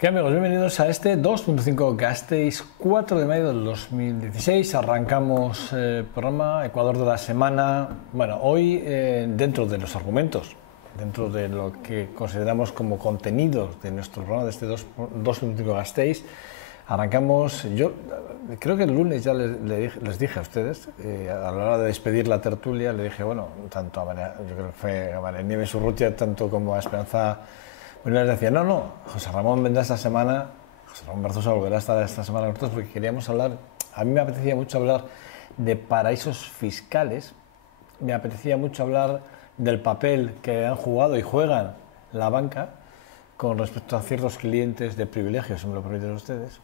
¿Qué amigos? Bienvenidos a este 2.5 Gasteiz, 4 de mayo del 2016. Arrancamos el programa Ecuador de la semana. Bueno, hoy dentro de los argumentos, dentro de lo que consideramos como contenidos de nuestro programa de este 2.5 Gasteiz, arrancamos. Yo creo que el lunes ya les dije a ustedes, a la hora de despedir la tertulia, le dije, bueno, tanto a María, yo creo que fue a María Nieves Urrutia, tanto como a Esperanza. Bueno, les decía, no, José Ramón vendrá esta semana, José Ramón Berzosa volverá a estar esta semana con nosotros porque queríamos hablar, a mí me apetecía mucho hablar de paraísos fiscales, me apetecía mucho hablar del papel que han jugado y juegan la banca con respecto a ciertos clientes de privilegios, si me lo permiten ustedes,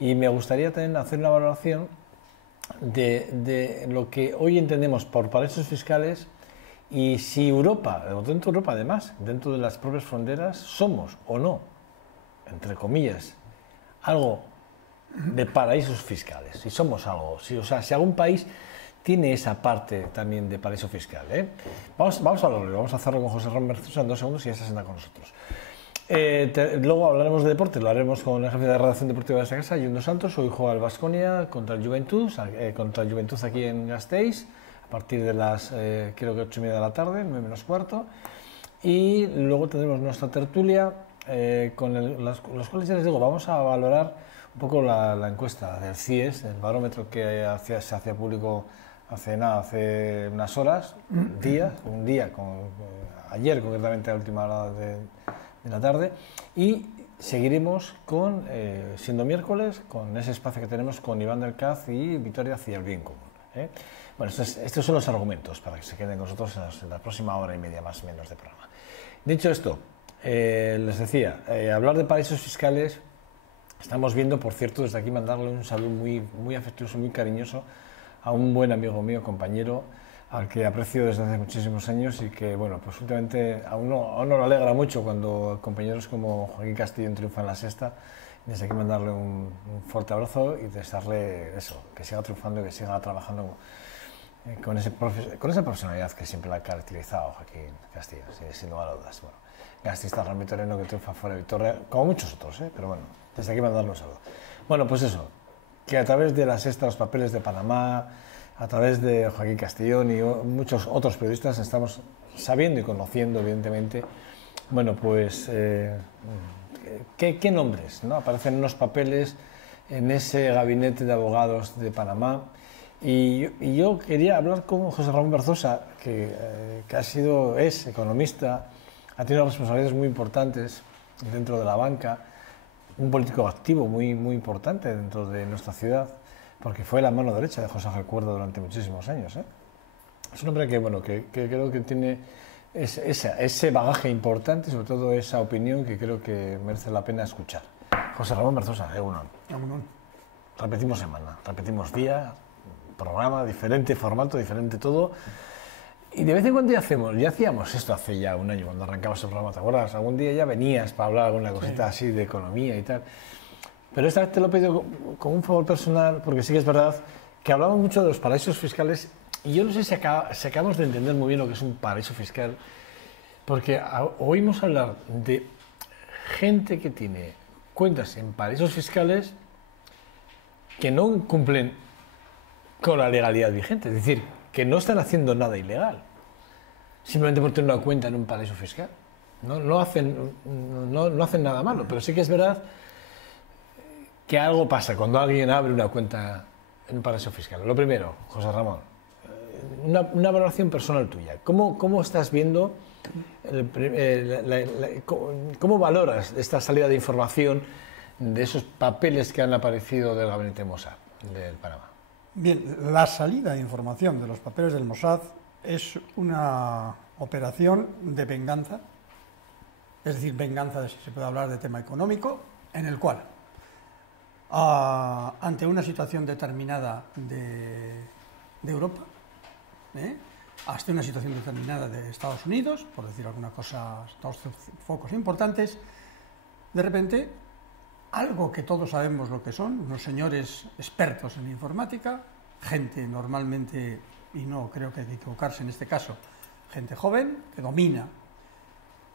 y me gustaría también hacer una valoración de lo que hoy entendemos por paraísos fiscales. Y si Europa, dentro de Europa además, dentro de las propias fronteras, somos o no, entre comillas, algo de paraísos fiscales, si somos algo, si algún país tiene esa parte también de paraíso fiscal. Vamos a hablarlo, vamos a hacerlo con José Ramón Berzosa en 2 segundos y ya se sienta con nosotros. Luego hablaremos de deporte, lo haremos con el jefe de redacción deportiva de esta casa, Yundo Santos. Hoy juega el Baskonia contra el Juventud aquí en Gasteiz, a partir de las, creo que 8:30 de la tarde, 9 menos cuarto, y luego tendremos nuestra tertulia, con los cuales ya les digo, vamos a valorar un poco la encuesta del CIES, el barómetro que se hacía público hace unas horas, ayer concretamente a última hora de la tarde, y seguiremos siendo miércoles, con ese espacio que tenemos con Iván del Caz y Victoria hacia el bien común. Bueno, estos son los argumentos para que se queden con nosotros en la próxima hora y media más o menos de programa. Dicho esto, les decía, hablar de paraísos fiscales, estamos viendo, por cierto, desde aquí mandarle un saludo muy afectuoso, muy cariñoso a un buen amigo mío, compañero, al que aprecio desde hace muchísimos años y que, bueno, pues últimamente a uno lo alegra mucho cuando compañeros como Joaquín Castillo triunfan en la sexta. Desde aquí mandarle un fuerte abrazo y desearle eso, que siga triunfando y que siga trabajando con esa profesionalidad que siempre la ha caracterizado Joaquín Castillo, sin lugar a dudas. Bueno, gastista Real Vitoriano que triunfa fuera de Vitoria, como muchos otros, pero bueno, desde aquí mandarle un saludo. Bueno, pues eso, que a través de la sexta, los papeles de Panamá, a través de Joaquín Castellón y muchos otros periodistas estamos sabiendo y conociendo, evidentemente, bueno, pues qué nombres, ¿no? Aparecen unos papeles en ese gabinete de abogados de Panamá. Y yo quería hablar con José Ramón Berzosa, que es economista, ha tenido responsabilidades muy importantes dentro de la banca, un político activo muy importante dentro de nuestra ciudad, porque fue la mano derecha de José Ángel Cuerdo durante muchísimos años. Es un hombre que creo que tiene ese bagaje importante y sobre todo esa opinión que creo que merece la pena escuchar. José Ramón Berzosa, Egunon. Repetimos semana, repetimos día, programa, diferente formato, diferente todo. Y de vez en cuando ya hacíamos esto hace ya un año, cuando arrancabas el programa, ¿te acuerdas? Algún día ya venías para hablar alguna cosita así de economía y tal. Pero esta vez te lo he pedido como un favor personal, porque sí que es verdad que hablamos mucho de los paraísos fiscales y yo no sé si acabamos de entender muy bien lo que es un paraíso fiscal, porque oímos hablar de gente que tiene cuentas en paraísos fiscales que no cumplen con la legalidad vigente, es decir, que no están haciendo nada ilegal, simplemente por tener una cuenta en un paraíso fiscal. No hacen nada malo, pero sí que es verdad que algo pasa cuando alguien abre una cuenta en un paraíso fiscal. Lo primero, José Ramón, una valoración personal tuya. ¿Cómo estás viendo, cómo valoras esta salida de información de esos papeles que han aparecido del gabinete Mossad del Panamá? Bien, la salida de información de los papeles del Mossad es una operación de venganza, es decir, venganza, si se puede hablar de tema económico, en el cual, ante una situación determinada de Europa, hasta una situación determinada de Estados Unidos, por decir alguna cosa, dos focos importantes, de repente, algo que todos sabemos lo que son, unos señores expertos en informática, gente normalmente, y no creo que hay que equivocarse en este caso, gente joven, que domina,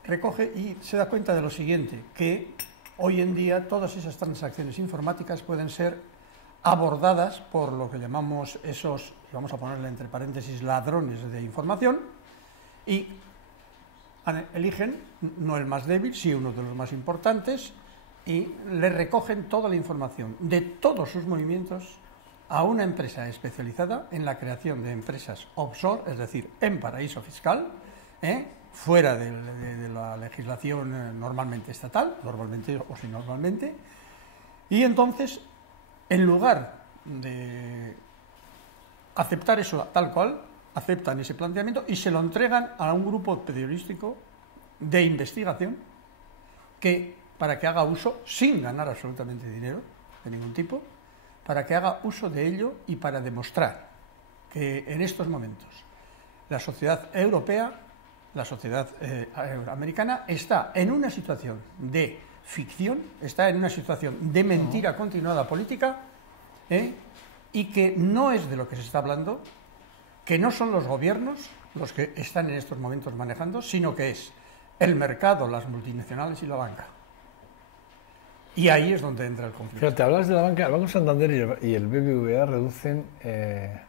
recoge y se da cuenta de lo siguiente, que hoy en día todas esas transacciones informáticas pueden ser abordadas por lo que llamamos esos, vamos a ponerle entre paréntesis, ladrones de información, y eligen no el más débil, sí uno de los más importantes, y le recogen toda la información de todos sus movimientos a una empresa especializada en la creación de empresas offshore, es decir, en paraíso fiscal, fuera de la legislación normalmente estatal, normalmente o sin normalmente, y entonces, en lugar de aceptar eso tal cual, aceptan ese planteamiento y se lo entregan a un grupo periodístico de investigación para que haga uso, sin ganar absolutamente dinero de ningún tipo, para que haga uso de ello y para demostrar que en estos momentos la sociedad europea, la sociedad americana, está en una situación de ficción, está en una situación de mentira continuada política, y que no es de lo que se está hablando, que no son los gobiernos los que están en estos momentos manejando, sino que es el mercado, las multinacionales y la banca. Y ahí es donde entra el conflicto. Fíjate, hablas de la banca, el Banco Santander y el BBVA reducen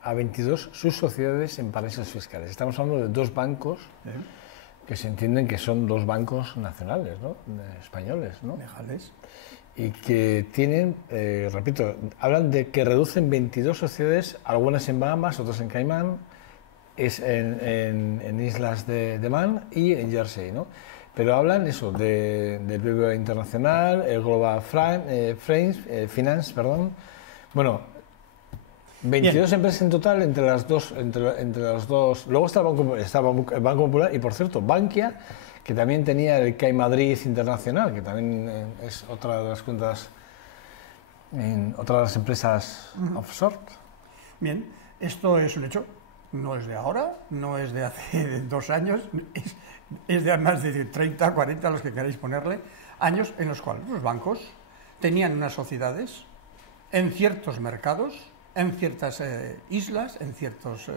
a 22 sus sociedades en paraísos fiscales. Estamos hablando de dos bancos que se entienden que son dos bancos nacionales, ¿no? Españoles, ¿no? Legales. Y que tienen, repito, hablan de que reducen 22 sociedades, algunas en Bahamas, otras en Caimán, en Islas de Man y en Jersey, ¿no? Pero hablan eso del BBVA Internacional, el Global Finance, perdón. Bueno, 22 Bien. Empresas en total entre las dos. Luego está el Banco Popular y, por cierto, Bankia, que también tenía el CAI Madrid Internacional, que también es otra de las cuentas, otra de las empresas offshore. Bien, esto es un hecho, no es de ahora, no es de hace 2 años, es de más de 30, 40, los que queráis ponerle, años en los cuales los bancos tenían unas sociedades en ciertos mercados, en ciertas islas, en ciertos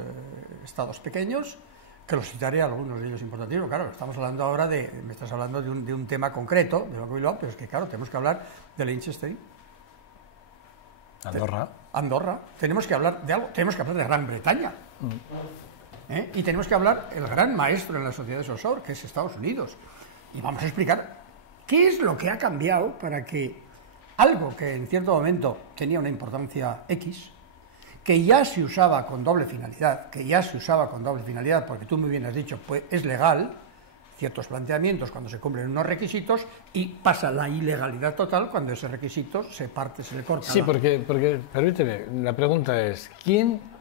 estados pequeños, que los citaré algunos de ellos importantes. Claro, estamos hablando ahora me estás hablando de un tema concreto, de Banco Bilbao, pero es que claro, tenemos que hablar de Liechtenstein. Andorra. Tenemos que hablar de algo, tenemos que hablar de Gran Bretaña. Y tenemos que hablar el gran maestro en las sociedades offshore, que es Estados Unidos. Y vamos a explicar qué es lo que ha cambiado para que algo que en cierto momento tenía una importancia X, que ya se usaba con doble finalidad, porque tú muy bien has dicho, pues es legal, ciertos planteamientos cuando se cumplen unos requisitos, y pasa la ilegalidad total cuando ese requisito se le corta. Sí, porque permíteme, la pregunta es, ¿quién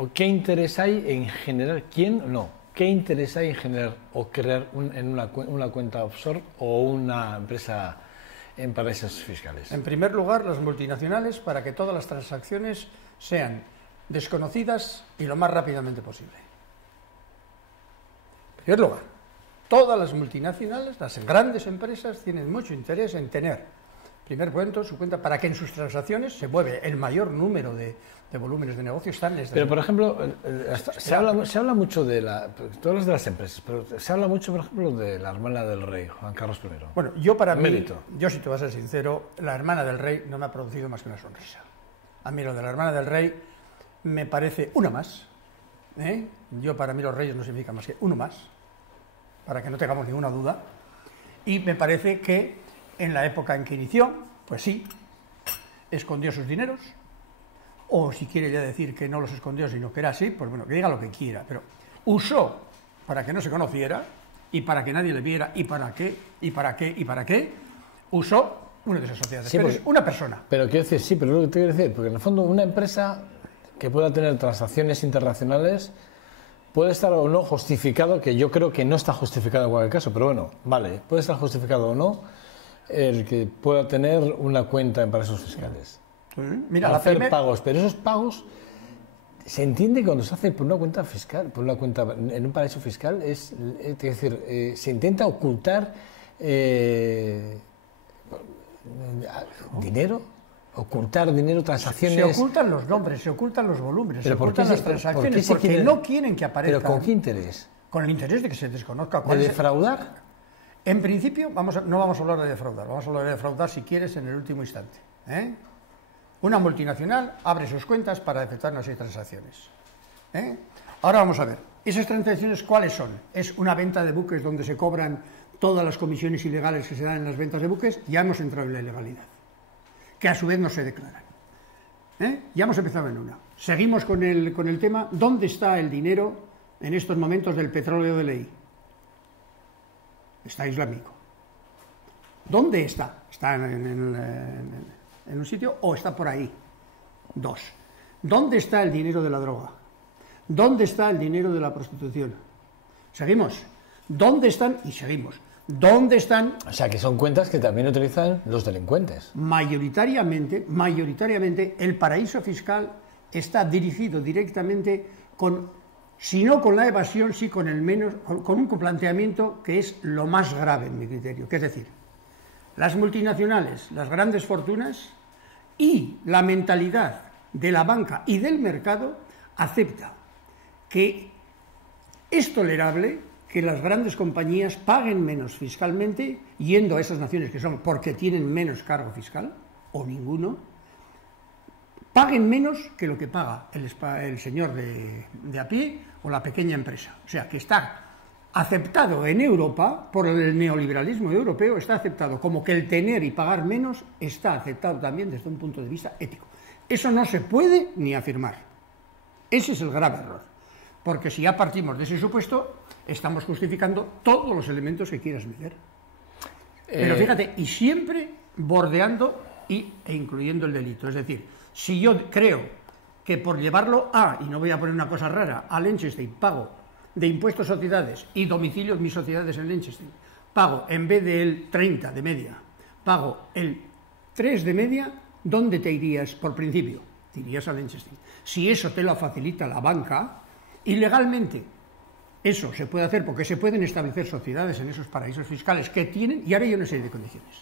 o qué interés hay en generar, qué interés hay en generar o crear una cuenta offshore o una empresa en paraísos fiscales? En primer lugar, las multinacionales, para que todas las transacciones sean desconocidas y lo más rápidamente posible. En primer lugar, todas las multinacionales, las grandes empresas, tienen mucho interés en tener, primer punto, su cuenta, para que en sus transacciones se mueve el mayor número de volúmenes de negocio. Pero, por ejemplo, se habla mucho de todas las empresas, pero se habla mucho, por ejemplo, de la hermana del rey, Juan Carlos I. Bueno, yo si te voy a ser sincero, la hermana del rey no me ha producido más que una sonrisa. A mí lo de la hermana del rey me parece una más. Para mí los reyes no significan más que uno más, para que no tengamos ninguna duda. Y me parece que en la época en que inició, pues sí, escondió sus dineros, o si quiere ya decir que no los escondió, sino que era así, pues bueno, que diga lo que quiera, pero usó para que no se conociera y para que nadie le viera y para qué, usó una de esas sociedades. Sí, pero es una persona. Pero quiero decir, sí, pero lo que te quiero decir, porque en el fondo una empresa que pueda tener transacciones internacionales puede estar o no justificado, que yo creo que no está justificado en cualquier caso, pero bueno, vale, puede estar justificado o no el que pueda tener una cuenta en paraísos fiscales. Mira, hacer pagos, pero esos pagos se entiende cuando se hace por una cuenta fiscal, por una cuenta en un paraíso fiscal, es decir, se intenta ocultar dinero, transacciones. Se ocultan los nombres, se ocultan los volúmenes, se ocultan las transacciones, porque no quieren que aparezcan. ¿Pero con qué interés? Con el interés de que se desconozca cuál es. ¿De defraudar? En principio, no vamos a hablar de defraudar, vamos a hablar de defraudar, si quieres, en el último instante. Una multinacional abre sus cuentas para efectuar una serie de transacciones. Ahora vamos a ver, ¿esas transacciones cuáles son? ¿Es una venta de buques donde se cobran todas las comisiones ilegales que se dan en las ventas de buques? Ya hemos entrado en la ilegalidad, que a su vez no se declaran. Ya hemos empezado en una. Seguimos con el tema, ¿dónde está el dinero en estos momentos del petróleo de ley? Está islámico. ¿Dónde está? ¿Está en un sitio o está por ahí? 2. ¿Dónde está el dinero de la droga? ¿Dónde está el dinero de la prostitución? ¿Seguimos? ¿Dónde están? Y seguimos. ¿Dónde están? O sea, que son cuentas que también utilizan los delincuentes. Mayoritariamente, el paraíso fiscal está dirigido directamente si no con la evasión, sí con un planteamiento que es lo más grave en mi criterio, que es decir, las multinacionales, las grandes fortunas y la mentalidad de la banca y del mercado acepta que es tolerable que las grandes compañías paguen menos fiscalmente, yendo a esas naciones que son porque tienen menos cargo fiscal, o ninguno, paguen menos que lo que paga el señor de a pie o la pequeña empresa. O sea, que está aceptado en Europa, por el neoliberalismo europeo, está aceptado como que el tener y pagar menos está aceptado también desde un punto de vista ético. Eso no se puede ni afirmar. Ese es el grave error. Porque si ya partimos de ese supuesto, estamos justificando todos los elementos que quieras meter. Pero fíjate, y siempre bordeando e incluyendo el delito. Es decir, si yo creo que por llevarlo y no voy a poner una cosa rara, a Liechtenstein pago de impuestos sociedades y domicilio mis sociedades en Liechtenstein, pago en vez del 30 de media, pago el 3 de media, ¿dónde te irías por principio? Te irías a Liechtenstein. Si eso te lo facilita la banca, ilegalmente eso se puede hacer porque se pueden establecer sociedades en esos paraísos fiscales que tienen, y ahora hay una serie de condiciones.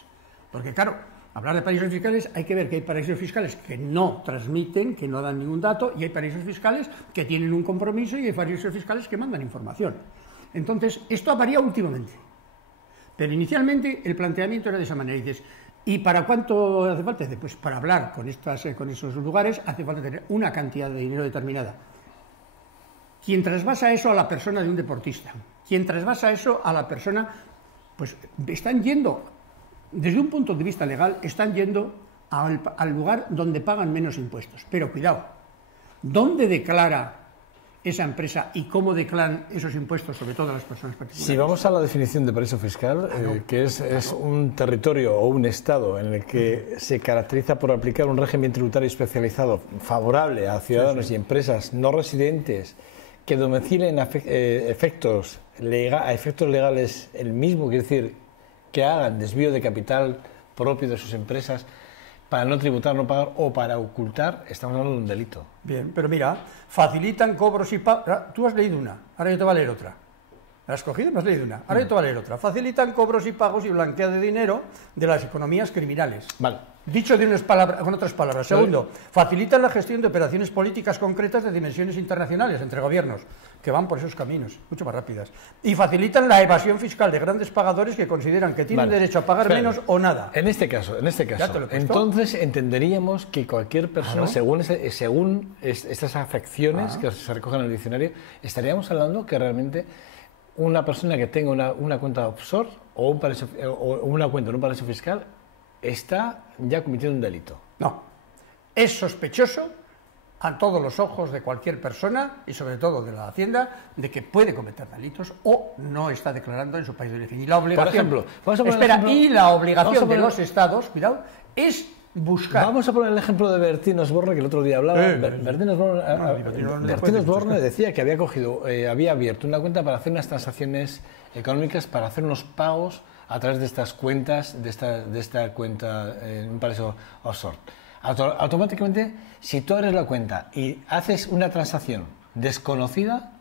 Porque claro, hablar de paraísos fiscales hay que ver que hay paraísos fiscales que no transmiten, que no dan ningún dato, y hay paraísos fiscales que tienen un compromiso, y hay paraísos fiscales que mandan información. Entonces, esto ha variado últimamente. Pero inicialmente el planteamiento era de esa manera. Y dices, ¿y para cuánto hace falta? Pues para hablar con esos lugares hace falta tener una cantidad de dinero determinada. Quien trasvasa eso a la persona de un deportista, quien trasvasa eso a la persona, pues están yendo, desde un punto de vista legal, están yendo al lugar donde pagan menos impuestos. Pero cuidado, ¿dónde declara esa empresa y cómo declaran esos impuestos, sobre todo a las personas particulares? Si vamos a la definición de paraíso fiscal, que es un territorio o un estado en el que se caracteriza por aplicar un régimen tributario especializado favorable a ciudadanos y empresas no residentes que domicilen a efectos legales el mismo, quiere decir, que hagan desvío de capital propio de sus empresas para no tributar, no pagar o para ocultar, estamos hablando de un delito. Bien, pero mira, facilitan cobros y pagos. Tú has leído una, ahora yo te voy a leer otra. ¿La has cogido? Me has leído una. Ahora yo te voy a leer otra. Facilitan cobros y pagos y blanqueo de dinero de las economías criminales. Vale. Dicho con otras palabras. Segundo, facilitan la gestión de operaciones políticas concretas de dimensiones internacionales entre gobiernos, que van por esos caminos, mucho más rápidas. Y facilitan la evasión fiscal de grandes pagadores que consideran que tienen derecho a pagar menos o nada. En este caso, entonces entenderíamos que cualquier persona, según estas afecciones que se recogen en el diccionario, estaríamos hablando que realmente una persona que tenga una cuenta offshore o una cuenta en un paraíso fiscal está ya cometiendo un delito. No, es sospechoso a todos los ojos de cualquier persona y sobre todo de la Hacienda de que puede cometer delitos o no está declarando en su país de origen. Y la obligación, por ejemplo, y la obligación de los estados, cuidado, es buscar. Vamos a poner el ejemplo de Bertín Osborne, que el otro día hablaba. Bertín Osborne decía que había abierto una cuenta para hacer unas transacciones económicas, para hacer unos pagos a través de estas cuentas, de esta cuenta en un paraíso offshore. Automáticamente, si tú abres la cuenta y haces una transacción desconocida,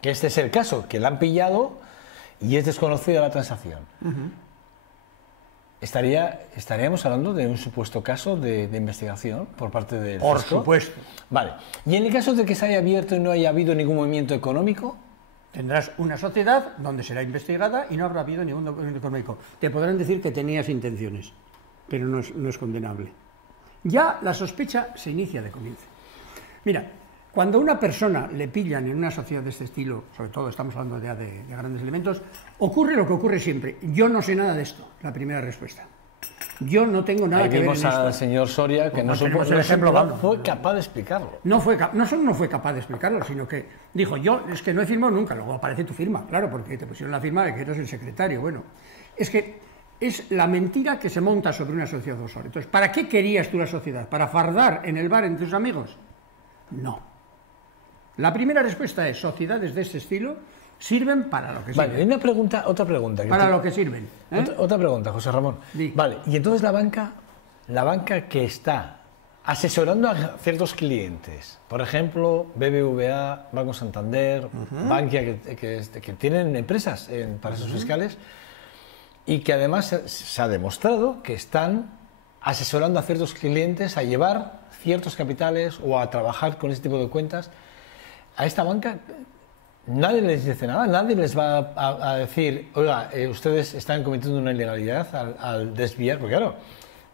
que este es el caso, que la han pillado y es desconocida la transacción, estaríamos hablando de un supuesto caso de investigación por parte del fisco. Por supuesto. Vale. Y en el caso de que se haya abierto y no haya habido ningún movimiento económico, Tendrás una sociedad donde será investigada y no habrá habido ningún documento económico. Te podrán decir que tenías intenciones, pero no es condenable. Ya la sospecha se inicia de comienzo. Mira, cuando a una persona le pillan en una sociedad de este estilo, sobre todo estamos hablando ya de grandes elementos, ocurre lo que ocurre siempre. Yo no sé nada de esto, la primera respuesta. Yo no tengo nada que ver en esto. Al señor Soria, que no fue capaz de explicarlo. No solo no fue capaz de explicarlo, sino que dijo, yo es que no he firmado nunca. Luego aparece tu firma, claro, porque te pusieron la firma de que eres el secretario. Bueno, es que es la mentira que se monta sobre una sociedad offshore. Entonces, ¿para qué querías tú la sociedad? ¿Para fardar en el bar entre tus amigos? No. La primera respuesta es, sociedades de este estilo sirven para lo que sirven. Vale, hay otra pregunta. Para lo que sirven. Otra pregunta, José Ramón. Vale, y entonces la banca que está asesorando a ciertos clientes, por ejemplo, BBVA, Banco Santander, Bankia, que tienen empresas en paraísos fiscales, y que además se ha demostrado que están asesorando a ciertos clientes a llevar ciertos capitales o a trabajar con ese tipo de cuentas, a esta banca nadie les dice nada, nadie les va a decir, oiga, ustedes están cometiendo una ilegalidad al desviar, porque claro,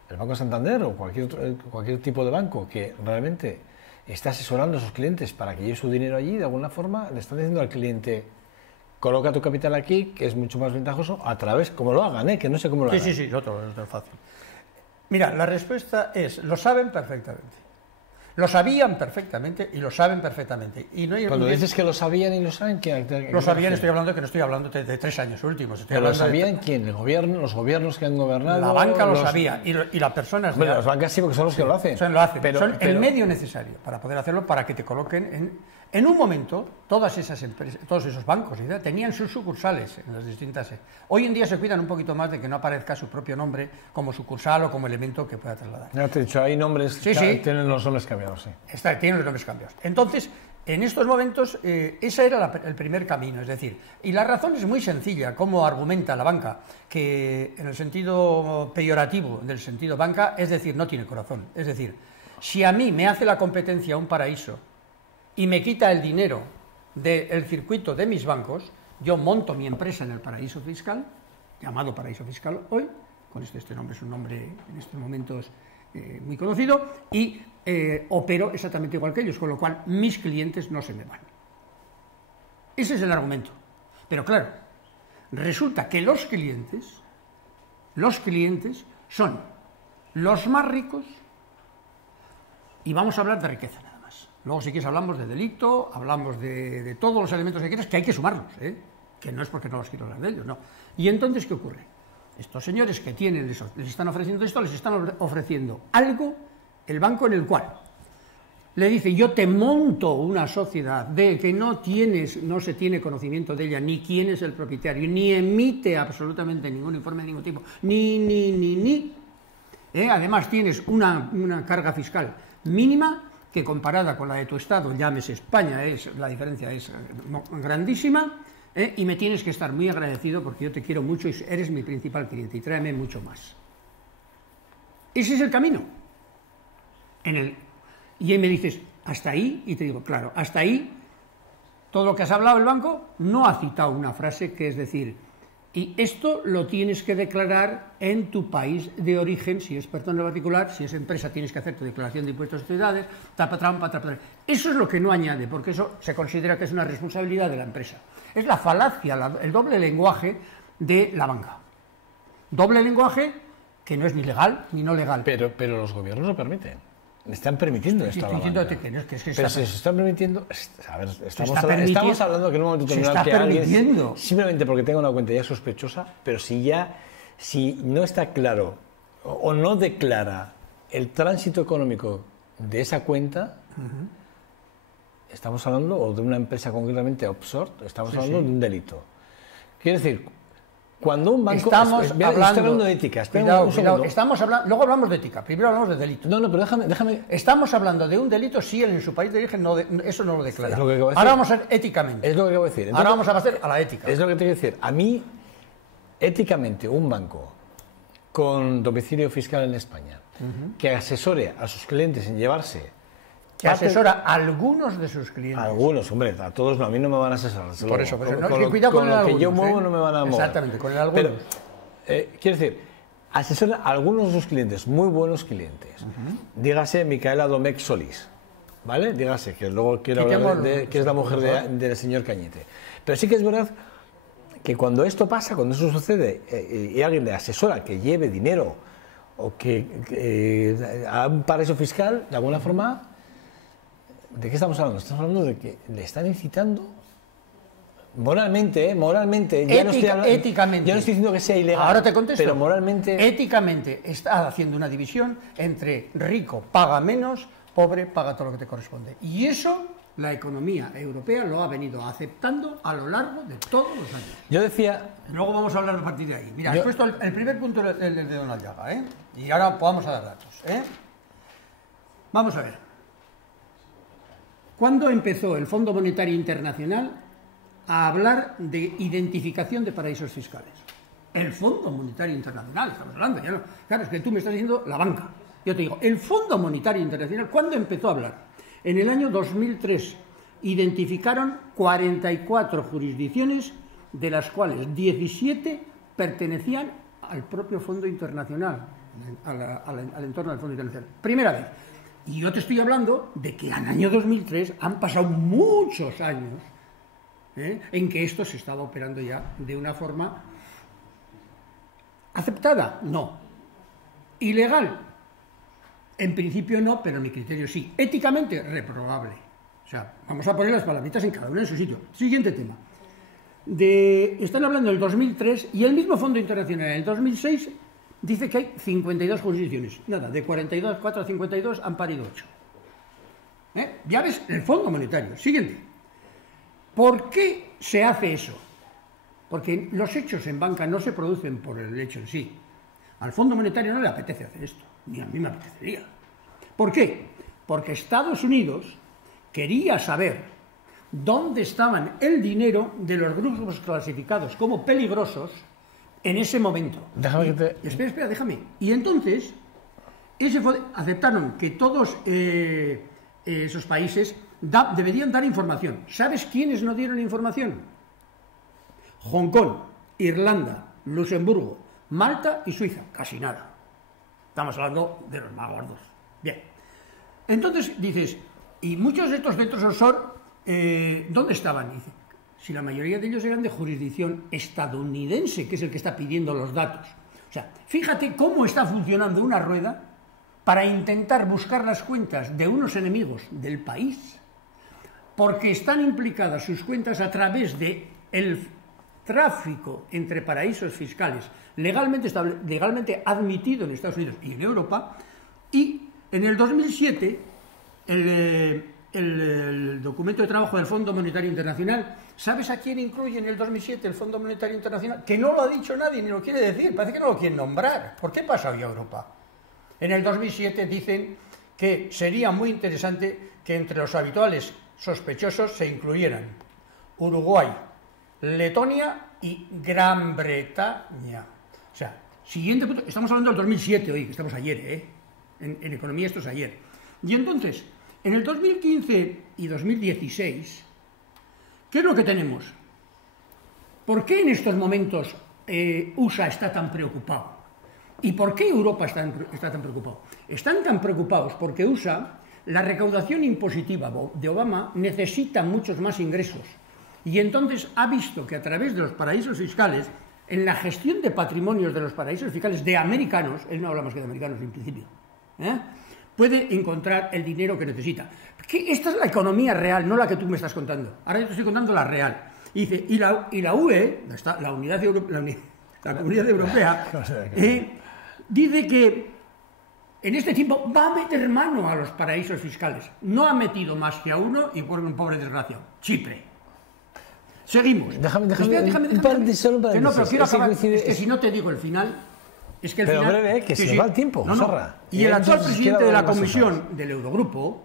el Banco Santander o cualquier tipo de banco que realmente está asesorando a sus clientes para que lleve su dinero allí, de alguna forma le están diciendo al cliente, coloca tu capital aquí, que es mucho más ventajoso, a través, como lo hagan, que no sé cómo lo hagan. Sí, otro es fácil. Mira, la respuesta es, lo saben perfectamente. Lo sabían perfectamente y lo saben perfectamente. Y no hay Cuando dices que lo sabían y lo saben, ¿quién? Lo sabían, estoy hablando que no estoy hablando de 3 años últimos. ¿Pero lo sabían quién? ¿El gobierno? ¿Los gobiernos que han gobernado? La banca lo sabía y las personas... Bueno, las bancas sí, porque son los que lo hacen. Son el medio necesario para poder hacerlo, para que te coloquen en un momento, todas esas empresas, todos esos bancos tenían sus sucursales en las distintas... Hoy en día se cuidan un poquito más de que no aparezca su propio nombre como sucursal o como elemento que pueda trasladar. Ya te he dicho, hay nombres, tienen los nombres cambiados, sí. Tienen los nombres cambiados. Entonces, en estos momentos, ese era el primer camino, es decir, y la razón es muy sencilla, como argumenta la banca, que en el sentido peyorativo del sentido banca, es decir, no tiene corazón. Es decir, si a mí me hace la competencia un paraíso y me quita el dinero del circuito de mis bancos, yo monto mi empresa en el paraíso fiscal, llamado paraíso fiscal hoy, con este nombre es un nombre en estos momentos muy conocido, y opero exactamente igual que ellos, con lo cual mis clientes no se me van. Ese es el argumento. Pero claro, resulta que los clientes son los más ricos, y vamos a hablar de riqueza nada más. Luego, si quieres, hablamos de delito, hablamos de todos los elementos que quieras, que hay que sumarlos, que no es porque no los quiero hablar de ellos, no. Y entonces, ¿qué ocurre? Estos señores que tienen eso, les están ofreciendo esto, les están ofreciendo algo, el banco en el cual le dice, yo te monto una sociedad de que no se tiene conocimiento de ella, ni quién es el propietario, ni emite absolutamente ningún informe de ningún tipo, ni. Además tienes una carga fiscal mínima que comparada con la de tu estado, llámese España, la diferencia es grandísima, y me tienes que estar muy agradecido porque yo te quiero mucho y eres mi principal cliente y tráeme mucho más. Ese es el camino. Y ahí me dices, hasta ahí, y te digo, claro, hasta ahí, todo lo que has hablado el banco no ha citado una frase que es decir, y esto lo tienes que declarar en tu país de origen, si es persona particular, si es empresa tienes que hacer tu declaración de impuestos de sociedades, Eso es lo que no añade, porque eso se considera que es una responsabilidad de la empresa. Es la falacia, el doble lenguaje de la banca. Doble lenguaje que no es ni legal ni no legal. Pero los gobiernos lo permiten. Están permitiendo esto a la banca. Pero si se están permitiendo... A ver, estamos hablando que en un momento determinado que alguien, simplemente porque tenga una cuenta ya sospechosa, pero si no está claro o no declara el tránsito económico de esa cuenta, estamos hablando, o de una empresa concretamente offshore, estamos hablando de un delito. Quiere decir, cuando un banco... Estamos hablando de ética. Cuidado, luego hablamos de ética, primero hablamos de delito. No, pero déjame... Estamos hablando de un delito si él en su país de origen eso no lo declara. Es lo que acabo de decir. Ahora vamos a ver éticamente. Es lo que acabo de decir. Entonces, ahora vamos a pasar a la ética. Es lo que te quiero decir. A mí, éticamente, un banco con domicilio fiscal en España, que asesore a sus clientes en llevarse que asesora a algunos de sus clientes. Algunos, hombre, a todos no, a mí no me van a asesorar. Por eso, cuidado con lo que yo muevo no me van a mover. Exactamente, con el algunos. Pero, quiero decir, asesora a algunos de sus clientes, muy buenos clientes. Dígase Micaela Domecq Solís, ¿vale? Dígase, que luego quiero hablar que es la mujer del señor Cañete. Pero sí que es verdad que cuando esto pasa, cuando eso sucede, y alguien le asesora que lleve dinero o que a un paraíso fiscal, de alguna forma, ¿de qué estamos hablando? Estamos hablando de que le están incitando moralmente, éticamente. Ya no estoy diciendo que sea ilegal. Ahora te contesto. Pero moralmente, éticamente está haciendo una división entre rico paga menos, pobre paga todo lo que te corresponde. Y eso la economía europea lo ha venido aceptando a lo largo de todos los años. Yo decía... Luego vamos a hablar a partir de ahí. Mira, has puesto el primer punto el de Donald Llaga, ¿eh? Y ahora vamos a dar datos, ¿eh? Vamos a ver. ¿Cuándo empezó el Fondo Monetario Internacional a hablar de identificación de paraísos fiscales? El Fondo Monetario Internacional, estamos hablando, ya no. Claro, es que tú me estás diciendo la banca. Yo te digo, el Fondo Monetario Internacional, ¿cuándo empezó a hablar? En el año 2003 identificaron 44 jurisdicciones, de las cuales 17 pertenecían al propio Fondo Internacional, al entorno del Fondo Internacional. Primera vez. Y yo te estoy hablando de que al año 2003 han pasado muchos años en que esto se estaba operando ya de una forma aceptada. No. Ilegal. En principio no, pero en mi criterio sí. Éticamente, reprobable. O sea, vamos a poner las palabritas en cada uno en su sitio. Siguiente tema. Están hablando del 2003 y el mismo Fondo Internacional en el 2006 dice que hay 52 jurisdicciones. Nada, de 42, 4 a 52 han parido 8. Ya ves, el Fondo Monetario. Siguiente. ¿Por qué se hace eso? Porque los hechos en banca no se producen por el hecho en sí. Al Fondo Monetario no le apetece hacer esto, ni a mí me apetecería. ¿Por qué? Porque Estados Unidos quería saber dónde estaban el dinero de los grupos clasificados como peligrosos en ese momento. Espera, déjame. Y entonces, aceptaron que todos esos países deberían dar información. ¿Sabes quiénes no dieron información? Hong Kong, Irlanda, Luxemburgo, Malta y Suiza. Casi nada. Estamos hablando de los más gordos. Bien. Entonces dices, ¿y muchos de estos centros offshore dónde estaban? Dice, si la mayoría de ellos eran de jurisdicción estadounidense, que es el que está pidiendo los datos. O sea, fíjate cómo está funcionando una rueda para intentar buscar las cuentas de unos enemigos del país, porque están implicadas sus cuentas a través de el tráfico entre paraísos fiscales legalmente admitido en Estados Unidos y en Europa. Y en el 2007 el documento de trabajo del Fondo Monetario Internacional, ¿sabes a quién incluye en el 2007 el Fondo Monetario Internacional? Que no lo ha dicho nadie ni lo quiere decir, parece que no lo quieren nombrar. ¿Por qué pasa hoy a Europa? En el 2007 dicen que sería muy interesante que entre los habituales sospechosos se incluyeran Uruguay, Letonia y Gran Bretaña. O sea, siguiente punto, estamos hablando del 2007 hoy, que estamos ayer, en economía esto es ayer. Y entonces, en el 2015 y 2016, ¿qué es lo que tenemos? ¿Por qué en estos momentos USA está tan preocupado? ¿Y por qué Europa está tan preocupado? Están tan preocupados porque USA, la recaudación impositiva de Obama necesita muchos más ingresos. Y entonces ha visto que a través de los paraísos fiscales, en la gestión de patrimonios de los paraísos fiscales de americanos, él no habla más que de americanos en principio, puede encontrar el dinero que necesita. Esta es la economía real, no la que tú me estás contando. Ahora yo te estoy contando la real. Y dice, y la UE, la Unidad la Comunidad Europea, dice que en este tiempo va a meter mano a los paraísos fiscales. No ha metido más que a uno y por un pobre desgraciado, Chipre. Seguimos. Déjame. No, pero quiero acabar. Es que si no te digo el final... Es que el pero final, breve, que se va el tiempo. No. Y el actual presidente de la Comisión del Eurogrupo,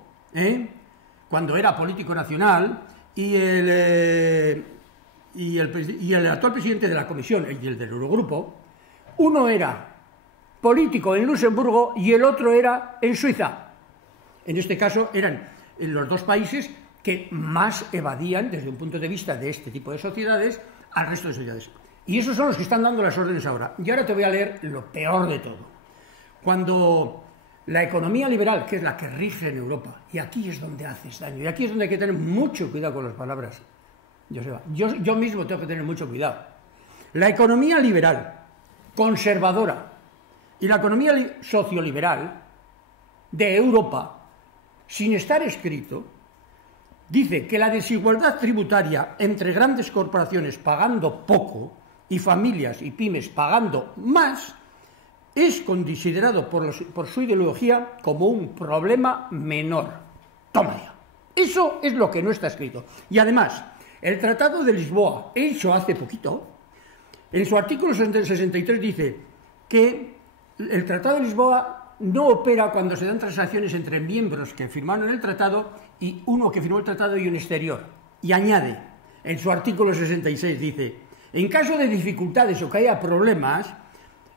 cuando era político nacional, y el actual presidente de la Comisión y el del Eurogrupo, uno era político en Luxemburgo y el otro era en Suiza. En este caso eran los dos países que más evadían, desde un punto de vista de este tipo de sociedades, al resto de sociedades. Y esos son los que están dando las órdenes ahora. Y ahora te voy a leer lo peor de todo. Cuando la economía liberal, que es la que rige en Europa, y aquí es donde haces daño, y aquí es donde hay que tener mucho cuidado con las palabras, Joseba, yo mismo tengo que tener mucho cuidado. La economía liberal, conservadora, y la economía socioliberal de Europa, sin estar escrito, dice que la desigualdad tributaria entre grandes corporaciones pagando poco y familias y pymes pagando más es considerado por su ideología como un problema menor. Toma ya. Eso es lo que no está escrito. Y además, el Tratado de Lisboa, hecho hace poquito, en su artículo 63 dice que el Tratado de Lisboa no opera cuando se dan transacciones entre miembros que firmaron el tratado y uno que firmó el tratado y un exterior. Y añade, en su artículo 66, dice, en caso de dificultades o que haya problemas,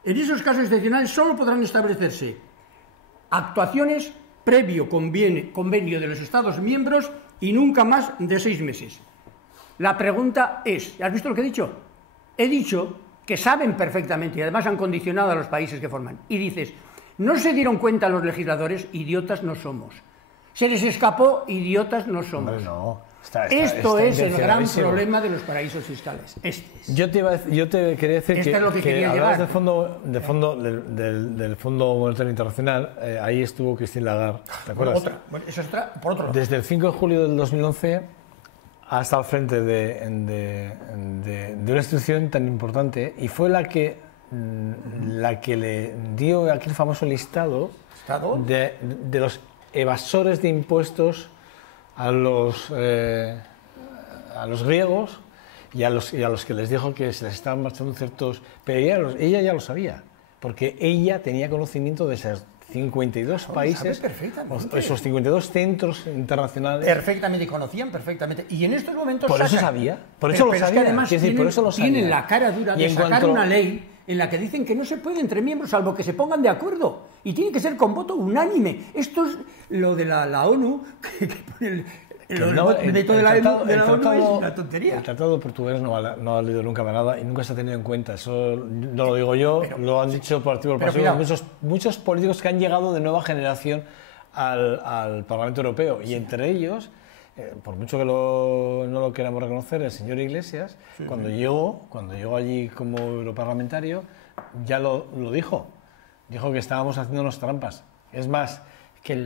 en esos casos excepcionales solo podrán establecerse actuaciones previo convenio de los Estados miembros y nunca más de 6 meses. La pregunta es, ¿has visto lo que he dicho? He dicho que saben perfectamente y además han condicionado a los países que forman. Y dices, ¿no se dieron cuenta los legisladores? Idiotas no somos. Se les escapó, idiotas no somos. Hombre, no. Esto es el gran problema de los paraísos fiscales. Yo te quería decir que hablabas del Fondo Monetario Internacional, ahí estuvo Christine Lagarde, ¿te acuerdas? Esa es otra, por otro lado. Desde el 5 de julio del 2011 ha estado al frente de una institución tan importante y fue la que le dio aquel famoso listado de los evasores de impuestos a los griegos y a los que les dijo que se les estaban marchando ciertos... Pero ella ya lo sabía, porque ella tenía conocimiento de esos 52 países, esos 52 centros internacionales. Perfectamente, y conocían perfectamente. Y en estos momentos... Por eso sabía, por eso lo sabía. Es que además tienen la cara dura de sacar una ley en la que dicen que no se puede entre miembros salvo que se pongan de acuerdo. Y tiene que ser con voto unánime. Esto es lo de la ONU, que pone el veto de la ONU es una tontería. El Tratado Portugués no ha leído nunca nada y nunca se ha tenido en cuenta. Eso no lo digo yo, lo han dicho por activo y por pasivo muchos políticos que han llegado de nueva generación al Parlamento Europeo. Y entre ellos, por mucho que no lo queramos reconocer, el señor Iglesias, cuando llegó allí como europarlamentario, ya lo dijo. Dijo que estábamos haciéndonos trampas. Es más, que el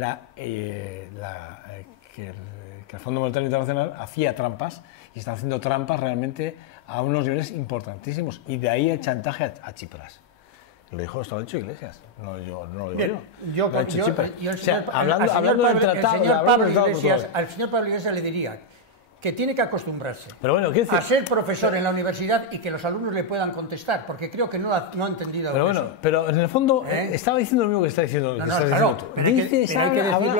Fondo Monetario Internacional hacía trampas y está haciendo trampas realmente a unos niveles importantísimos. Y de ahí el chantaje a Tsipras. Lo dijo, esto lo ha dicho Iglesias. No, yo no lo digo yo. Hablando del tratado... Al señor Pablo Iglesias le diría que tiene que acostumbrarse a ser profesor en la universidad y que los alumnos le puedan contestar, porque creo que no ha entendido pero en el fondo estaba diciendo lo mismo que está diciendo, tú.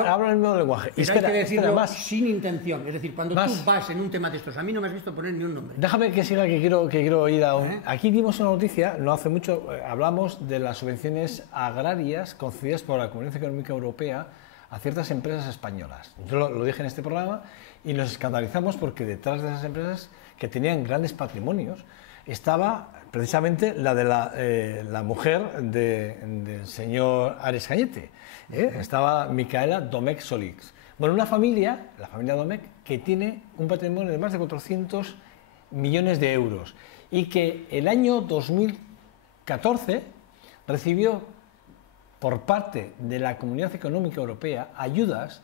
Habla el mismo lenguaje. Hay que decirlo más sin intención. Es decir, cuando tú vas en un tema de estos, a mí no me has visto poner ni un nombre. Déjame que siga, que quiero ir a Aquí dimos una noticia, no hace mucho, hablamos de las subvenciones agrarias concedidas por la Comunidad Económica Europea a ciertas empresas españolas. Yo lo dije en este programa y nos escandalizamos porque detrás de esas empresas que tenían grandes patrimonios estaba precisamente la de la mujer del señor Ares Cañete. Estaba Micaela Domecq Solís. Bueno, la familia Domecq, que tiene un patrimonio de más de 400 millones de euros y que el año 2014 recibió por parte de la Comunidad Económica Europea ayudas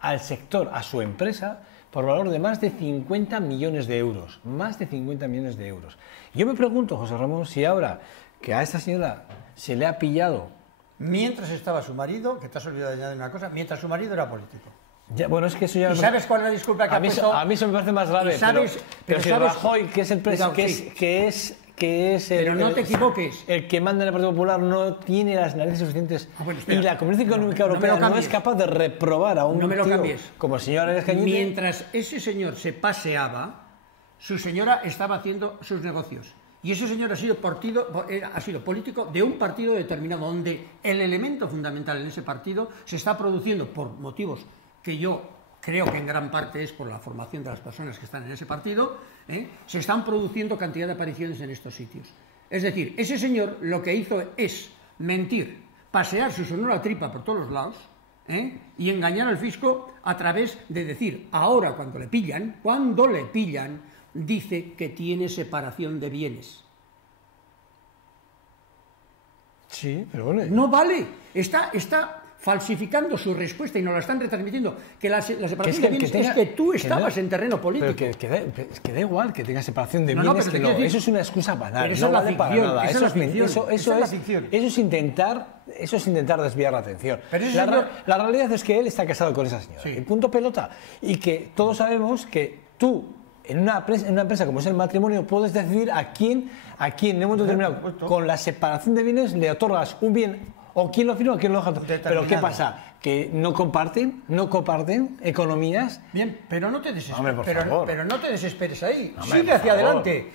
al sector, a su empresa, por valor de más de 50 millones de euros. Más de 50 millones de euros. Yo me pregunto, José Ramón, si ahora que a esta señora se le ha pillado... Mientras estaba su marido, que te has olvidado de añadir una cosa, mientras su marido era político. Ya, bueno, es que eso ya... ¿Y sabes cuál es la disculpa que ha puesto? A mí eso me parece más grave, pero si Rajoy, que es el pero no te equivoques. El que manda en el Partido Popular no tiene las narices suficientes y la Comunidad Económica Europea no es capaz de reprobar a un tío como el señor Ares Cañete. Mientras ese señor se paseaba, su señora estaba haciendo sus negocios. Y ese señor ha sido político de un partido determinado, donde el elemento fundamental en ese partido se está produciendo por motivos que yo creo que en gran parte es por la formación de las personas que están en ese partido, se están produciendo cantidad de apariciones en estos sitios. Es decir, ese señor lo que hizo es mentir, pasear su sonora tripa por todos los lados, y engañar al fisco a través de decir, ahora cuando le pillan, dice que tiene separación de bienes. Sí, pero bueno. No vale, está falsificando su respuesta y nos la están retransmitiendo, que la separación de bienes es que tú estabas en terreno político. Pero que da igual que tenga separación de bienes, eso es una excusa banal, no vale para nada. Eso es intentar desviar la atención. La realidad es que él está casado con esa señora, y punto pelota. Y que todos sabemos que tú, en una empresa como es el matrimonio, puedes decidir a quién en un momento determinado, con la separación de bienes, le otorgas un bien. O quién lo firma o quién lo deja. Pero ¿qué pasa? ¿Que no comparten economías? Bien, pero no te desesperes. Hombre, pero no te desesperes ahí. Hombre, sigue hacia adelante.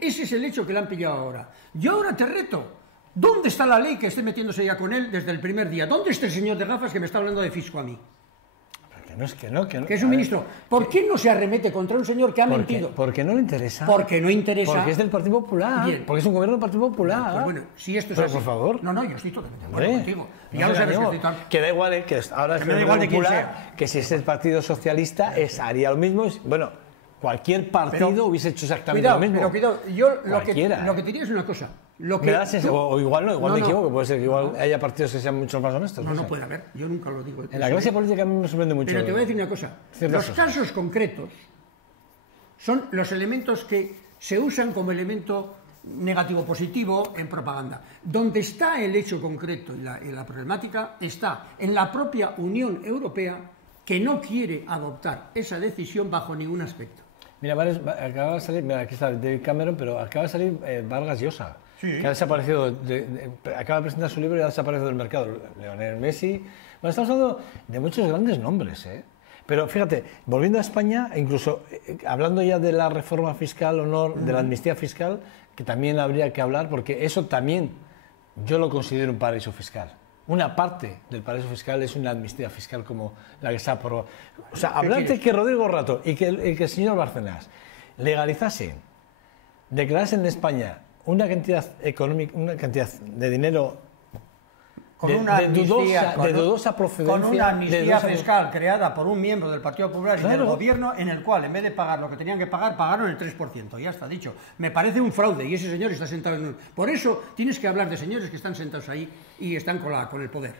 Ese es el hecho que le han pillado ahora. Yo ahora te reto. ¿Dónde está la ley que esté metiéndose ya con él desde el primer día? ¿Dónde está el señor de gafas que me está hablando de fisco a mí? Que es un ministro. ¿Por qué no se arremete contra un señor que ha mentido? Porque no le interesa. Porque no interesa. Porque es del Partido Popular. Bien. Porque es un gobierno del Partido Popular. Pues bueno, si esto es pero así. Por favor. No, yo estoy totalmente de acuerdo contigo. Ya lo sabes que da igual, que ahora es el Partido Popular, que si es el Partido Socialista, haría lo mismo. Bueno, cualquier partido hubiese hecho exactamente lo mismo. Pero cuidado, yo lo que te diría es una cosa. O igual me equivoco, puede ser que igual haya partidos que sean mucho más honestos. No puede haber, yo nunca lo digo. En la clase política a mí me sorprende mucho. Pero te voy a decir una cosa, los casos concretos son los elementos que se usan como elemento negativo-positivo en propaganda. Donde está el hecho concreto y la problemática está en la propia Unión Europea, que no quiere adoptar esa decisión bajo ningún aspecto. Mira, acaba de salir, aquí está David Cameron, pero acaba de salir Vargas Llosa. Sí. Que ha desaparecido, acaba de presentar su libro y ha desaparecido del mercado. Lionel Messi. Bueno, estamos hablando de muchos grandes nombres, Pero fíjate, volviendo a España, incluso hablando ya de la reforma fiscal o no, de la amnistía fiscal, que también habría que hablar, porque eso también yo lo considero un paraíso fiscal. Una parte del paraíso fiscal es una amnistía fiscal como la que se ha aprobado. O sea, hablarte que Rodrigo Rato y que el señor Bárcenas legalizasen, declarasen en España una cantidad económica, una cantidad de dinero de dudosa procedencia. Con una amnistía fiscal creada por un miembro del Partido Popular y del Gobierno, en el cual, en vez de pagar lo que tenían que pagar, pagaron el 3%. Ya está dicho. Me parece un fraude y ese señor está sentado en un... Por eso tienes que hablar de señores que están sentados ahí y están con el poder.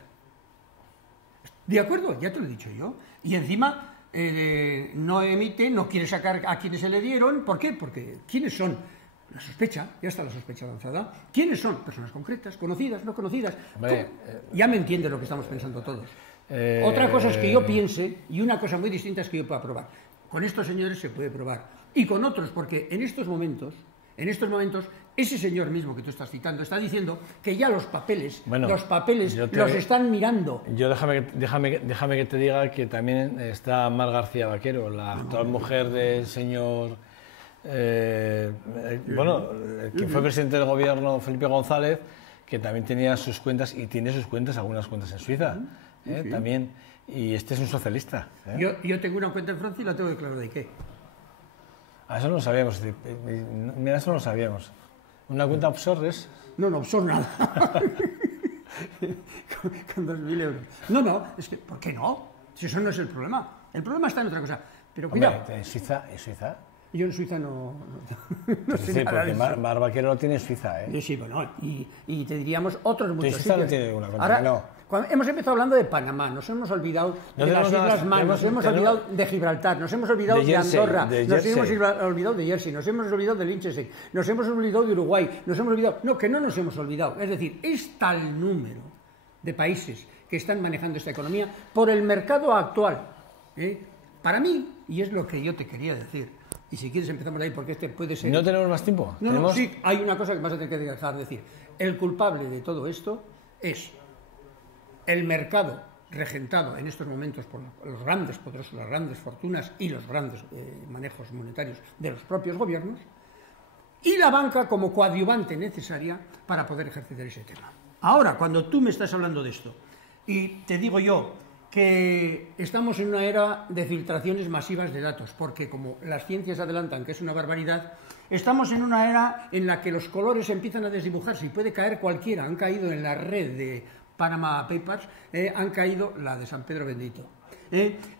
¿De acuerdo? Ya te lo he dicho yo. Y encima no emite, no quiere sacar a quienes se le dieron. ¿Por qué? Porque ¿quiénes son? La sospecha, ya está la sospecha lanzada. ¿Quiénes son? Personas concretas, conocidas, no conocidas. Ya me entiendes lo que estamos pensando todos. Otra cosa es que yo piense, y una cosa muy distinta es que yo pueda probar. Con estos señores se puede probar. Y con otros, porque en estos momentos, ese señor mismo que tú estás citando está diciendo que ya los papeles los están mirando. Yo déjame que te diga que también está Mar García Vaquero, la actual mujer del señor... que fue presidente del gobierno, Felipe González, que también tenía sus cuentas y tiene sus cuentas, algunas cuentas en Suiza, también, y este es un socialista. Yo tengo una cuenta en Francia y la tengo declarada, ¿y qué? Eso no lo sabíamos, mira, eso no lo sabíamos. ¿Una cuenta offshore es? No, offshore nada. con 2.000 euros. No, es que, ¿por qué no? Si eso no es el problema. El problema está en otra cosa. Pero cuidado. Hombre, ¿en Suiza? Yo en Suiza no sé nada de eso. Mar Vaquero no tiene Suiza, Sí, bueno, y te diríamos otros muchos Suiza sitios. No tiene ninguna cuenta, ahora, no. Hemos empezado hablando de Panamá, nos hemos olvidado de las Islas Man, nos hemos olvidado de Gibraltar, nos hemos olvidado de Andorra, nos hemos olvidado de Jersey, nos hemos olvidado de Liechtenstein, nos hemos olvidado de Uruguay, nos hemos olvidado... No, que no nos hemos olvidado. Es decir, es tal número de países que están manejando esta economía por el mercado actual. Para mí, y es lo que yo te quería decir, y si quieres empezamos ahí porque este puede ser... ¿No tenemos más tiempo? No, sí, hay una cosa que vas a tener que dejar de decir. El culpable de todo esto es el mercado regentado en estos momentos por los grandes poderosos, las grandes fortunas y los grandes manejos monetarios de los propios gobiernos, y la banca como coadyuvante necesaria para poder ejercer ese tema. Ahora, cuando tú me estás hablando de esto y te digo yo que estamos en una era de filtraciones masivas de datos, porque como las ciencias adelantan que es una barbaridad, estamos en una era en la que los colores empiezan a desdibujarse y puede caer cualquiera. Han caído en la red de Panama Papers, han caído la de San Pedro Bendito.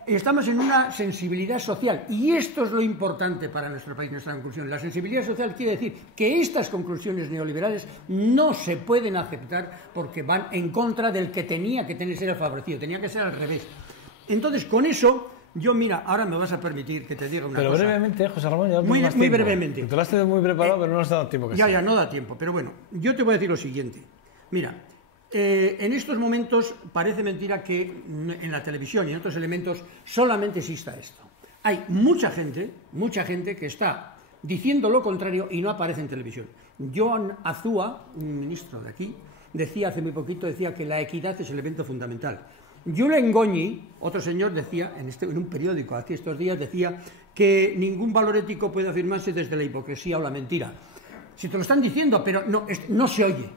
Estamos en una sensibilidad social y esto es lo importante para nuestro país, nuestra conclusión. La sensibilidad social quiere decir que estas conclusiones neoliberales no se pueden aceptar porque van en contra del que tenía que ser el favorecido, tenía que ser al revés. Entonces, con eso, yo mira, ahora me vas a permitir que te diga una cosa. Pero brevemente, José Ramón, ya muy brevemente. Te lo has tenido muy preparado, pero no nos ha dado tiempo. Ya, no da tiempo, pero bueno, yo te voy a decir lo siguiente. Mira, en estos momentos parece mentira que en la televisión y en otros elementos solamente exista esto. Hay mucha gente que está diciendo lo contrario y no aparece en televisión. Joan Azúa, un ministro de aquí, decía hace muy poquito, que la equidad es el elemento fundamental. Julen Goñi, otro señor, decía, en un periódico hace estos días, decía que ningún valor ético puede afirmarse desde la hipocresía o la mentira. Si te lo están diciendo, pero no se oye,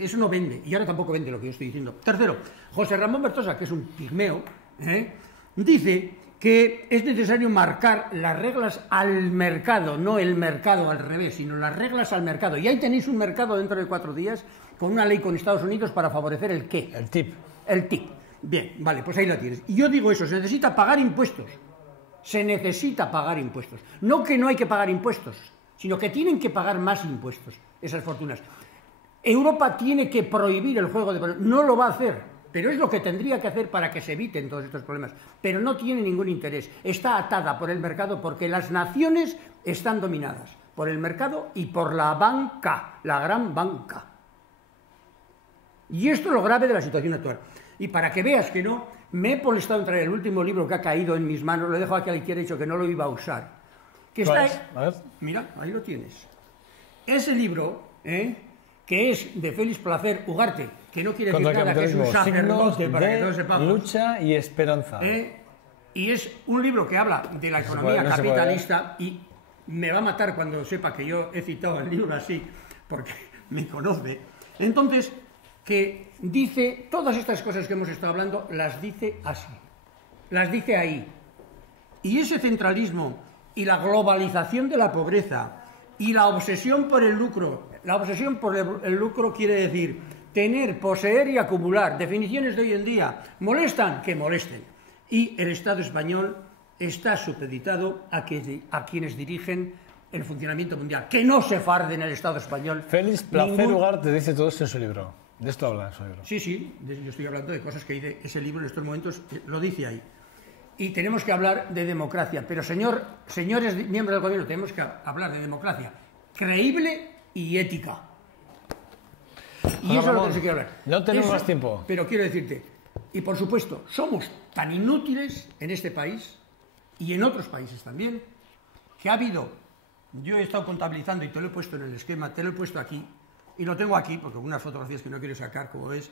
eso no vende, y ahora tampoco vende lo que yo estoy diciendo. Tercero, José Ramón Bertosa, que es un pigmeo, dice que es necesario marcar las reglas al mercado, no el mercado al revés, sino las reglas al mercado. Y ahí tenéis un mercado dentro de 4 días con una ley con Estados Unidos para favorecer el ¿qué? El TIP. El TIP. Bien, vale, pues ahí la tienes. Y yo digo eso, se necesita pagar impuestos. Se necesita pagar impuestos. No que no hay que pagar impuestos, sino que tienen que pagar más impuestos, esas fortunas. Europa tiene que prohibir el juego de... No lo va a hacer, pero es lo que tendría que hacer para que se eviten todos estos problemas. Pero no tiene ningún interés. Está atada por el mercado porque las naciones están dominadas por el mercado y por la banca, la gran banca. Y esto es lo grave de la situación actual. Y para que veas que no, me he molestado en traer el último libro que ha caído en mis manos, lo dejo aquí a la izquierda, he dicho que no lo iba a usar. Que está ahí, mira, ahí lo tienes. Ese libro, que es de Félix Placer Ugarte, que no quiere decir nada, que es un sacerdote para que todos sepamos. Lucha y esperanza. Y es un libro que habla de la economía capitalista y me va a matar cuando sepa que yo he citado el libro así, porque me conoce. Entonces, que dice todas estas cosas que hemos estado hablando, las dice así, las dice ahí. Y ese centralismo y la globalización de la pobreza y la obsesión por el lucro. La obsesión por el lucro quiere decir tener, poseer y acumular. Definiciones de hoy en día. ¿Molestan? Que molesten. Y el Estado español está supeditado a quienes dirigen el funcionamiento mundial. Que no se farden el Estado español. Félix Placer Ugarte dice todo esto en su libro. De esto habla en su libro. Sí, yo estoy hablando de cosas que dice ese libro en estos momentos, lo dice ahí. Y tenemos que hablar de democracia, pero señores miembros del gobierno, tenemos que hablar de democracia creíble y ética. Y eso es lo que se quiere hablar. No tenemos más tiempo. Pero quiero decirte, y por supuesto, somos tan inútiles en este país y en otros países también, que ha habido, yo he estado contabilizando y te lo he puesto en el esquema, te lo he puesto aquí, y lo tengo aquí, porque algunas fotografías que no quiero sacar, como ves,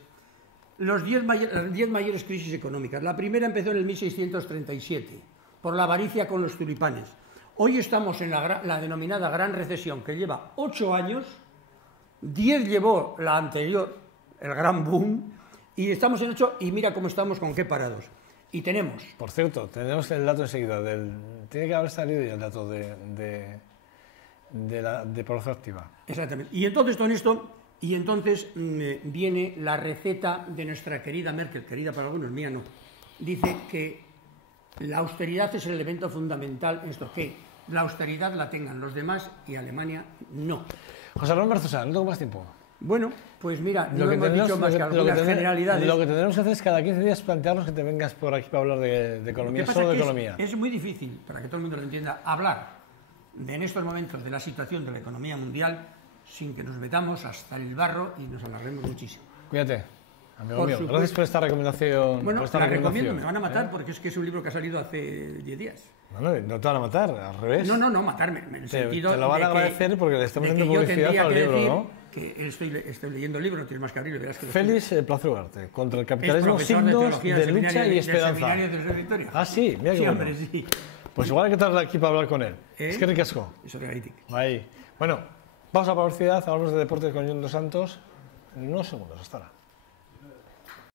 las 10 mayores crisis económicas. La primera empezó en el 1637, por la avaricia con los tulipanes. Hoy estamos en la denominada Gran Recesión, que lleva 8 años, 10 llevó la anterior, el Gran Boom, y estamos en 8, y mira cómo estamos, con qué parados. Y tenemos... Por cierto, tenemos el dato enseguida, tiene que haber salido ya el dato de población activa. Exactamente. Y entonces, con esto... Y entonces viene la receta de nuestra querida Merkel, querida para algunos, mía no. Dice que la austeridad es el elemento fundamental en esto, que la austeridad la tengan los demás y Alemania no. José Ramón Berzosa, no tengo más tiempo. Bueno, pues mira, no hemos dicho más que algunas generalidades. Lo que tenemos que hacer es cada 15 días plantearnos que te vengas por aquí para hablar de economía, solo de economía. Es muy difícil, para que todo el mundo lo entienda, hablar en estos momentos de la situación de la economía mundial sin que nos metamos hasta el barro y nos alarguemos muchísimo. Cuídate, amigo mío. Gracias por esta recomendación. Bueno, la recomiendo, me van a matar porque es que es un libro que ha salido hace 10 días. Bueno, no te van a matar, al revés. No, matarme. En el sentido te lo van a agradecer porque le estamos haciendo publicidad al libro, ¿no? Que estoy leyendo el libro, no tienes más que abrirlo. Verás que Félix Placer Ugarte, contra el capitalismo, signos de lucha y esperanza. Ah, sí, mira qué bueno. Sí. Pues igual hay que estar aquí para hablar con él. Es que ricasco. Eso es realítico. Ahí. Bueno, vamos a publicidad, hablamos de deportes con John Dos Santos en unos segundos. Hasta ahora.